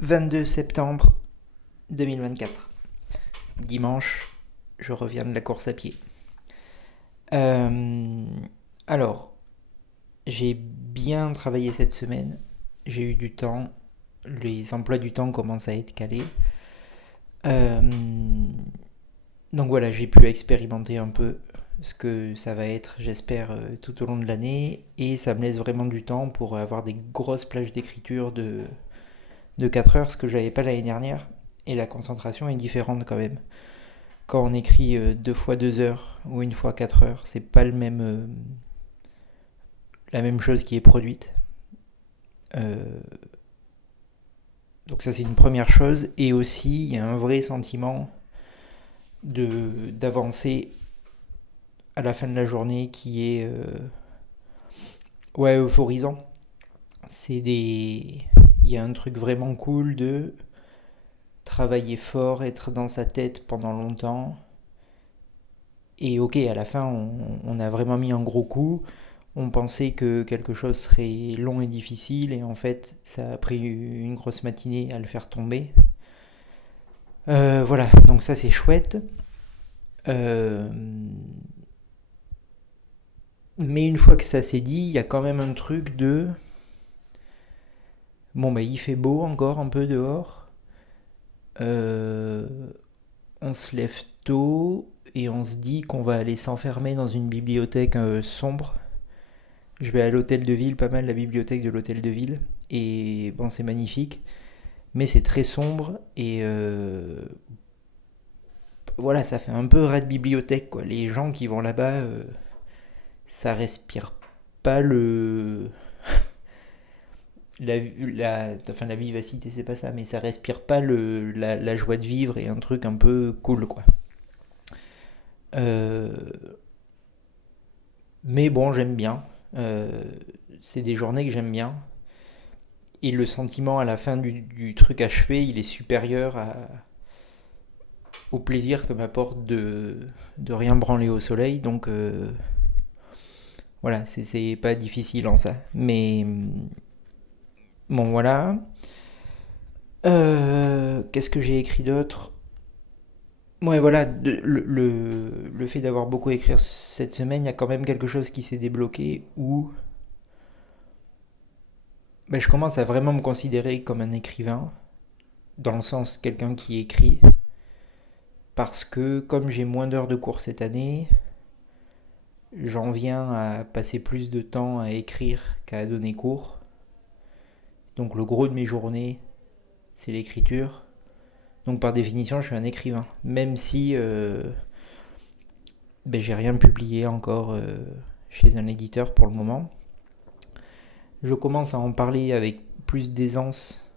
22 septembre 2024. Dimanche, je reviens de la course à pied. Euh, alors, j'ai bien travaillé cette semaine. J'ai eu du temps. Les emplois du temps commencent à être calés. Euh, donc voilà, j'ai pu expérimenter un peu ce que ça va être, j'espère, tout au long de l'année. Et ça me laisse vraiment du temps pour avoir des grosses plages d'écriture de 4 heures, ce que j'avais pas l'année dernière. Et la concentration est différente quand même. Quand on écrit 2 fois 2 heures ou une fois 4 heures, c'est pas la même chose qui est produite. Euh, donc ça c'est une première chose. Et aussi il y a un vrai sentiment d'avancer à la fin de la journée qui est ouais, euphorisant. Il y a un truc vraiment cool de travailler fort, être dans sa tête pendant longtemps. Et ok, à la fin, on a vraiment mis un gros coup. On pensait que quelque chose serait long et difficile, et en fait, ça a pris une grosse matinée à le faire tomber. Voilà, donc ça c'est chouette. Euh, mais une fois que ça s'est dit, il y a quand même un truc de... Bon, bah il fait beau encore un peu dehors. Euh, on se lève tôt et on se dit qu'on va aller s'enfermer dans une bibliothèque sombre. Je vais à l'hôtel de ville, pas mal la bibliothèque de l'hôtel de ville. Et bon, c'est magnifique, mais c'est très sombre et voilà, ça fait un peu rat de bibliothèque quoi. Les gens qui vont là-bas, ça respire pas la vivacité, c'est pas ça, mais ça respire pas la joie de vivre et un truc un peu cool quoi. Euh, mais bon, j'aime bien. Euh, c'est des journées que j'aime bien. Et le sentiment à la fin du truc achevé, il est supérieur au plaisir que m'apporte de rien branler au soleil. Donc voilà, c'est pas difficile en ça. Mais bon, voilà. Qu'est-ce que j'ai écrit d'autre? Ouais, voilà, le fait d'avoir beaucoup écrit cette semaine, il y a quand même quelque chose qui s'est débloqué où ben, je commence à vraiment me considérer comme un écrivain, dans le sens quelqu'un qui écrit, parce que comme j'ai moins d'heures de cours cette année, j'en viens à passer plus de temps à écrire qu'à donner cours. Donc le gros de mes journées, c'est l'écriture. Donc par définition, je suis un écrivain. Même si ben, j'ai rien publié encore chez un éditeur pour le moment. Je commence à en parler avec plus d'aisance.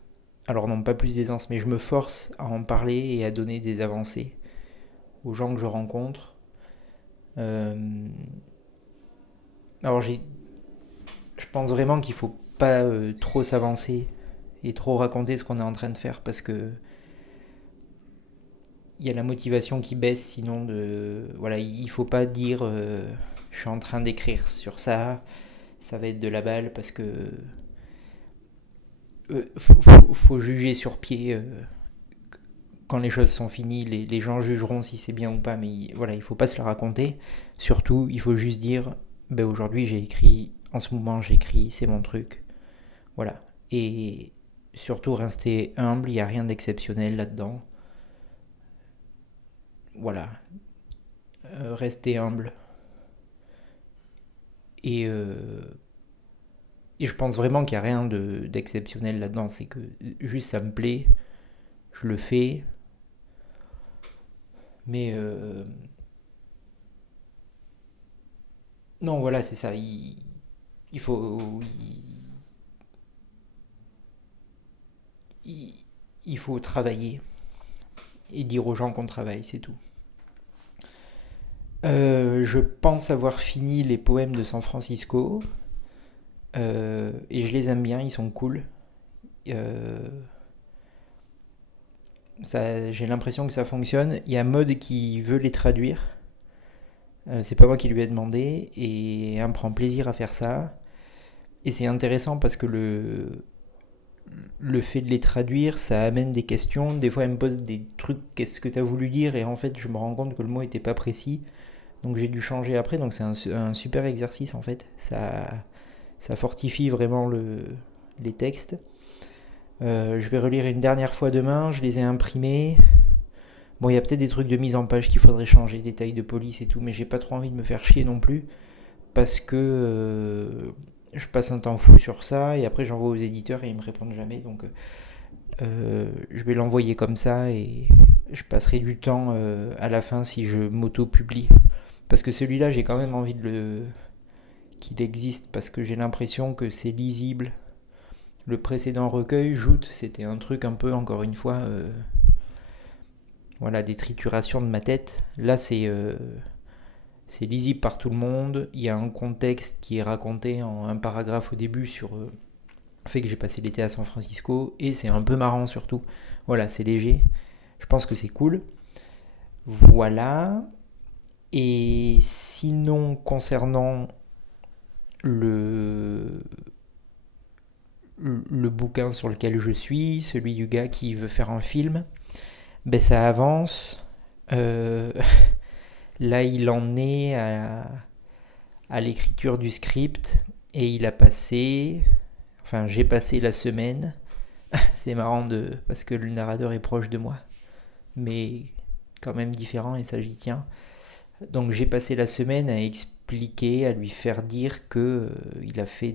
Alors non, pas plus d'aisance, mais je me force à en parler et à donner des avancées aux gens que je rencontre. Euh, alors je pense vraiment qu'il faut pas trop s'avancer et trop raconter ce qu'on est en train de faire parce que il y a la motivation qui baisse sinon voilà, il faut pas dire je suis en train d'écrire sur ça, ça va être de la balle parce que faut juger sur pied quand les choses sont finies, les gens jugeront si c'est bien ou pas, mais voilà, il faut pas se le raconter. Surtout, il faut juste dire ben aujourd'hui j'ai écrit, en ce moment j'écris, c'est mon truc. Voilà. Et surtout rester humble, il n'y a rien d'exceptionnel là-dedans. Voilà. Rester humble. Et, euh, et je pense vraiment qu'il n'y a rien d'exceptionnel là-dedans. C'est que juste ça me plaît, je le fais. Mais non, voilà, c'est ça. Il faut, il, il faut travailler et dire aux gens qu'on travaille, c'est tout. Je pense avoir fini les poèmes de San Francisco et je les aime bien, ils sont cool. Euh, j'ai l'impression que ça fonctionne. Il y a Mode qui veut les traduire. C'est pas moi qui lui ai demandé et elle me prend plaisir à faire ça. Et c'est intéressant parce que le fait de les traduire, ça amène des questions. Des fois, elle me pose des trucs, qu'est-ce que tu as voulu dire? Et en fait, je me rends compte que le mot était pas précis. Donc j'ai dû changer après. Donc c'est un super exercice en fait. Ça fortifie vraiment les textes. Je vais relire une dernière fois demain. Je les ai imprimés. Bon, il y a peut-être des trucs de mise en page qu'il faudrait changer, des tailles de police et tout, mais j'ai pas trop envie de me faire chier non plus parce que je passe un temps fou sur ça et après j'envoie aux éditeurs et ils me répondent jamais. Donc je vais l'envoyer comme ça et je passerai du temps à la fin si je m'auto-publie. Parce que celui-là, j'ai quand même envie qu'il existe parce que j'ai l'impression que c'est lisible. Le précédent recueil, Joute, c'était un truc un peu, encore une fois, voilà, des triturations de ma tête. Là, c'est lisible par tout le monde. Il y a un contexte qui est raconté en un paragraphe au début sur le fait que j'ai passé l'été à San Francisco. Et c'est un peu marrant surtout. Voilà, c'est léger. Je pense que c'est cool. Voilà. Et sinon, concernant le, le bouquin sur lequel je suis, celui du gars qui veut faire un film, ben ça avance. Euh, Là, il en est à l'écriture du script et il a passé, enfin j'ai passé la semaine. C'est marrant parce que le narrateur est proche de moi, mais quand même différent et ça j'y tiens. Donc j'ai passé la semaine à expliquer, à lui faire dire que il a fait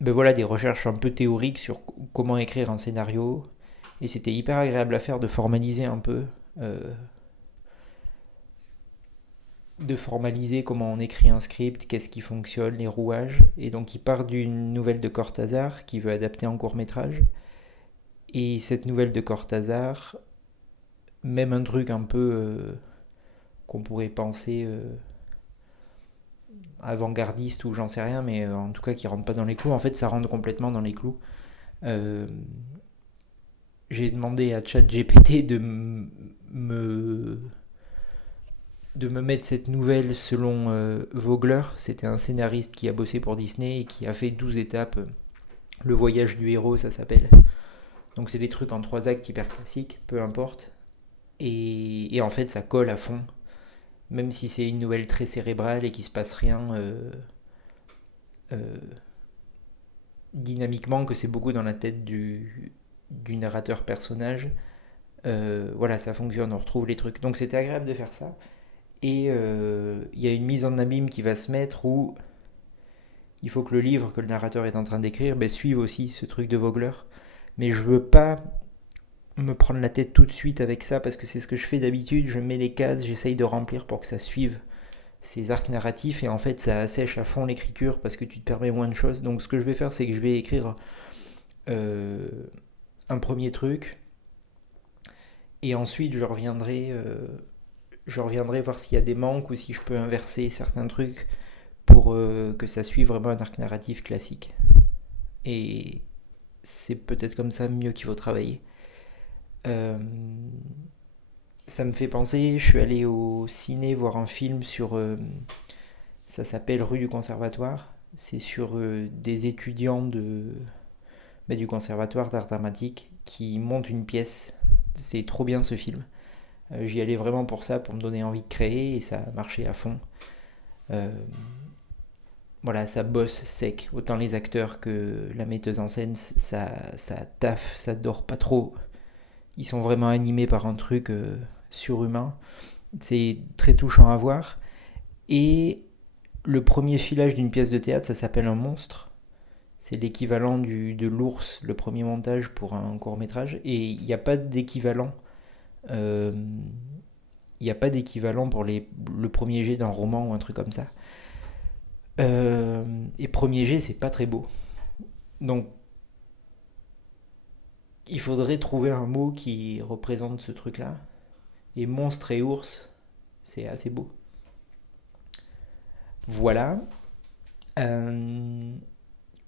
ben voilà, des recherches un peu théoriques sur comment écrire un scénario. Et c'était hyper agréable à faire de formaliser un peu, euh, de formaliser comment on écrit un script, qu'est-ce qui fonctionne, les rouages. Et donc il part d'une nouvelle de Cortázar qu'il veut adapter en court métrage. Et cette nouvelle de Cortázar, même un truc un peu qu'on pourrait penser avant-gardiste ou j'en sais rien, mais en tout cas qui rentre pas dans les clous, en fait ça rentre complètement dans les clous. Euh, j'ai demandé à ChatGPT me de me mettre cette nouvelle selon Vogler. C'était un scénariste qui a bossé pour Disney et qui a fait 12 étapes. Le voyage du héros, ça s'appelle. Donc c'est des trucs en 3 actes hyper classiques, peu importe. Et en fait, ça colle à fond. Même si c'est une nouvelle très cérébrale et qu'il se passe rien euh, dynamiquement, que c'est beaucoup dans la tête du narrateur personnage, voilà, ça fonctionne, on retrouve les trucs. Donc c'était agréable de faire ça. Et il y a une mise en abîme qui va se mettre où il faut que le livre que le narrateur est en train d'écrire suive aussi ce truc de Vogler. Mais je veux pas me prendre la tête tout de suite avec ça parce que c'est ce que je fais d'habitude. Je mets les cases, j'essaye de remplir pour que ça suive ces arcs narratifs et en fait ça assèche à fond l'écriture parce que tu te permets moins de choses. Donc ce que je vais faire, c'est que je vais écrire euh, un premier truc et ensuite je reviendrai voir s'il y a des manques ou si je peux inverser certains trucs pour que ça suive vraiment un arc narratif classique. Et c'est peut-être comme ça mieux qu'il faut travailler. Euh, Ça me fait penser, je suis allé au ciné voir un film sur... ça s'appelle Rue du Conservatoire. C'est sur des étudiants du Conservatoire d'art dramatique qui montent une pièce. C'est trop bien ce film. J'y allais vraiment pour ça, pour me donner envie de créer et ça a marché à fond. Euh, voilà, ça bosse sec. Autant les acteurs que la metteuse en scène, ça taffe, ça dort pas trop. Ils sont vraiment animés par un truc surhumain. C'est très touchant à voir. Et le premier filage d'une pièce de théâtre, ça s'appelle un monstre. C'est l'équivalent de l'ours, le premier montage pour un court métrage. Et il n'y a pas d'équivalent. euh, Il n'y a pas d'équivalent pour le premier jet d'un roman ou un truc comme ça. Et premier jet, c'est pas très beau. Donc, il faudrait trouver un mot qui représente ce truc-là. Et monstre et ours, c'est assez beau. Voilà. Euh,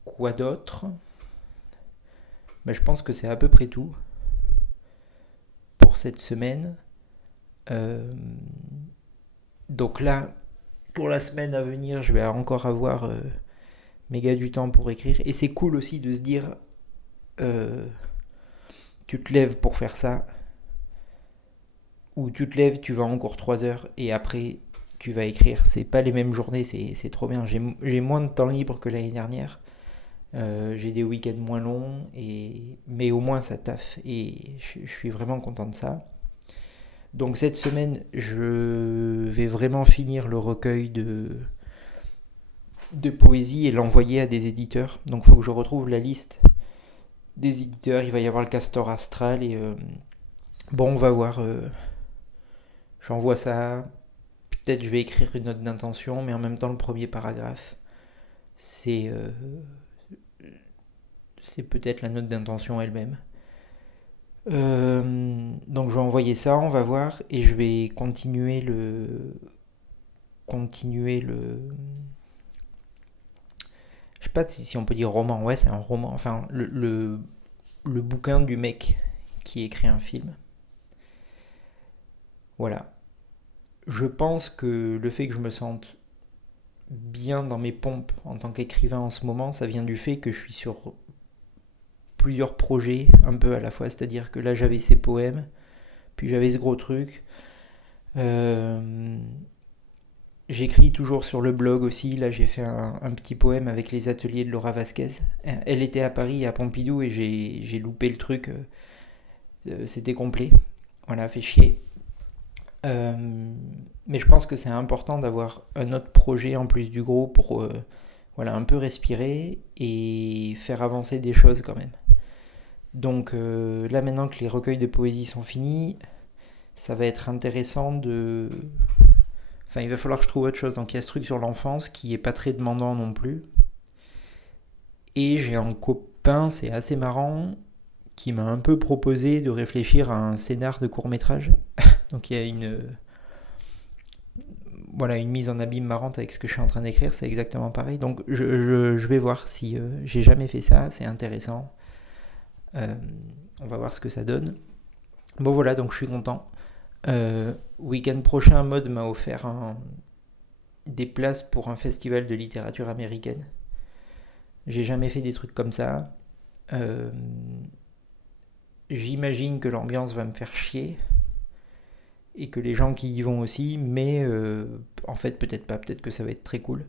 Quoi d'autre? Je pense que c'est à peu près tout pour cette semaine. Euh, donc là, pour la semaine à venir, je vais encore avoir méga du temps pour écrire. Et c'est cool aussi de se dire, euh, tu te lèves pour faire ça, ou tu te lèves, tu vas en cours 3 heures, et après, tu vas écrire. C'est pas les mêmes journées, c'est trop bien. J'ai moins de temps libre que l'année dernière. J'ai des week-ends moins longs, mais au moins ça taffe. Et je suis vraiment content de ça. Donc cette semaine, je vais vraiment finir le recueil de poésie et l'envoyer à des éditeurs. Donc il faut que je retrouve la liste des éditeurs. Il va y avoir le Castor Astral et bon, on va voir. J'envoie ça. Peut-être je vais écrire une note d'intention, mais en même temps le premier paragraphe, c'est c'est peut-être la note d'intention elle-même. Donc je vais envoyer ça, on va voir, et je vais continuer le, je sais pas si on peut dire roman, ouais c'est un roman, enfin le bouquin du mec qui écrit un film. Voilà. Je pense que le fait que je me sente bien dans mes pompes en tant qu'écrivain en ce moment, ça vient du fait que je suis sur plusieurs projets un peu à la fois. C'est-à-dire que là j'avais ces poèmes, puis j'avais ce gros truc. Euh, J'écris toujours sur le blog aussi. Là j'ai fait un petit poème avec les ateliers de Laura Vasquez. Elle était à Paris, à Pompidou, et j'ai loupé le truc. C'était complet. Voilà, fait chier. Mais je pense que c'est important d'avoir un autre projet en plus du gros pour voilà, un peu respirer et faire avancer des choses quand même. Donc là maintenant que les recueils de poésie sont finis, ça va être intéressant de... Enfin il va falloir que je trouve autre chose. Donc il y a ce truc sur l'enfance qui est pas très demandant non plus. Et j'ai un copain, c'est assez marrant, qui m'a un peu proposé de réfléchir à un scénar de court métrage. Donc il y a voilà, une mise en abîme marrante avec ce que je suis en train d'écrire, c'est exactement pareil. Donc je vais voir si j'ai jamais fait ça, c'est intéressant. Euh, on va voir ce que ça donne. Bon voilà, donc je suis content. Week-end prochain, Mode m'a offert des places pour un festival de littérature américaine. J'ai jamais fait des trucs comme ça. Euh, J'imagine que l'ambiance va me faire chier et que les gens qui y vont aussi, mais en fait peut-être pas, peut-être que ça va être très cool.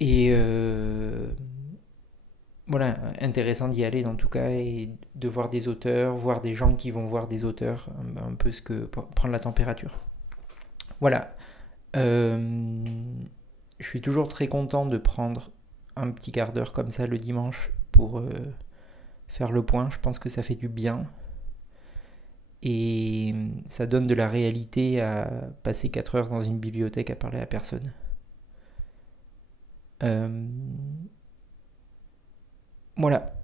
Et voilà, intéressant d'y aller en tout cas et de voir des auteurs, voir des gens qui vont voir des auteurs, un peu ce que prendre la température. Voilà. Euh, je suis toujours très content de prendre un petit quart d'heure comme ça le dimanche pour faire le point. Je pense que ça fait du bien et ça donne de la réalité à passer 4 heures dans une bibliothèque à parler à personne. Euh, voilà.